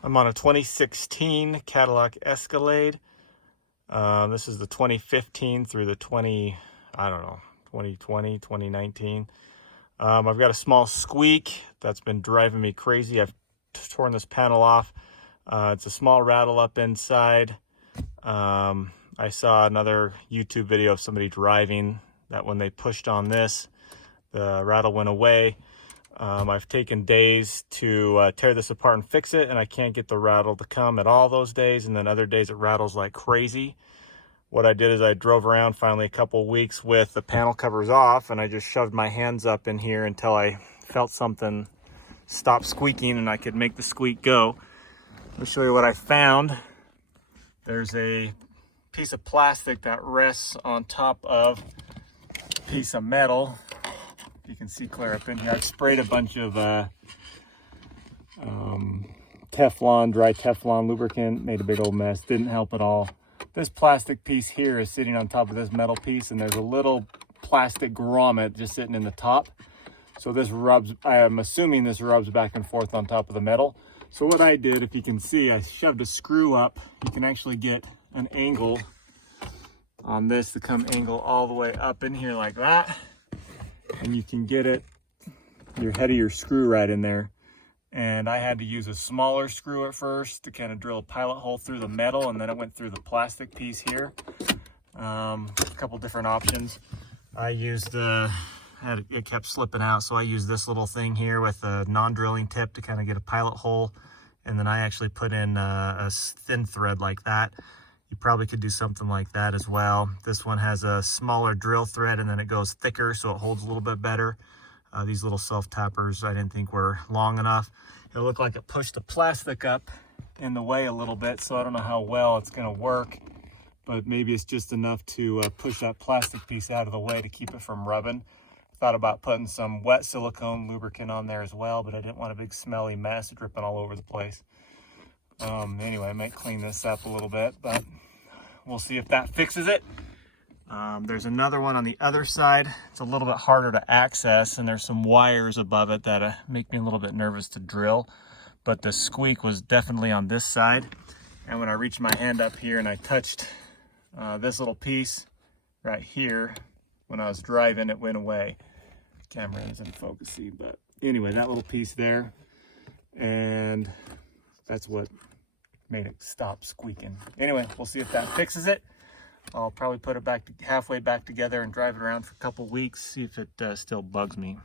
I'm on a 2016 Cadillac Escalade. This is the 2015 through the 2020, 2019. I've got a small squeak that's been driving me crazy. I've torn this panel off. It's a small rattle up inside. I saw another YouTube video of somebody driving that when they pushed on this, the rattle went away. I've taken days to tear this apart and fix it, and I can't get the rattle to come at all those days, and then other days it rattles like crazy. What I did is I drove around finally a couple weeks with the panel covers off, and I just shoved my hands up in here until I felt something stop squeaking and I could make the squeak go. Let me show you what I found. There's a piece of plastic that rests on top of a piece of metal. You can see clear up in here. I've sprayed a bunch of Teflon, dry Teflon lubricant, made a big old mess, didn't help at all. This plastic piece here is sitting on top of this metal piece, and there's a little plastic grommet just sitting in the top. So this rubs, I am assuming this rubs back and forth on top of the metal. So what I did, if you can see, I shoved a screw up. You can actually get an angle on this to come angle all the way up in here like that. And you can get it, your head of your screw right in there. And I had to use a smaller screw at first to kind of drill a pilot hole through the metal, and then it went through the plastic piece here. A couple different options. I used, it kept slipping out, so I used this little thing here with a non-drilling tip to kind of get a pilot hole. And then I actually put in a thin thread like that. You probably could do something like that as well. This one has a smaller drill thread, and then it goes thicker, so it holds a little bit better. These little self-tappers I didn't think were long enough. It looked like it pushed the plastic up in the way a little bit, so I don't know how well it's gonna work, but maybe it's just enough to push that plastic piece out of the way to keep it from rubbing. Thought about putting some wet silicone lubricant on there as well, but I didn't want a big smelly mess dripping all over the place. Anyway, I might clean this up a little bit, but we'll see if that fixes it. There's another one on the other side. It's a little bit harder to access, and there's some wires above it that make me a little bit nervous to drill, but the squeak was definitely on this side. And when I reached my hand up here and I touched this little piece right here, when I was driving, it went away. The camera isn't focusing, but anyway, that little piece there, and that's what made it stop squeaking. Anyway, we'll see if that fixes it. I'll probably put it back halfway back together and drive it around for a couple weeks, see if it still bugs me.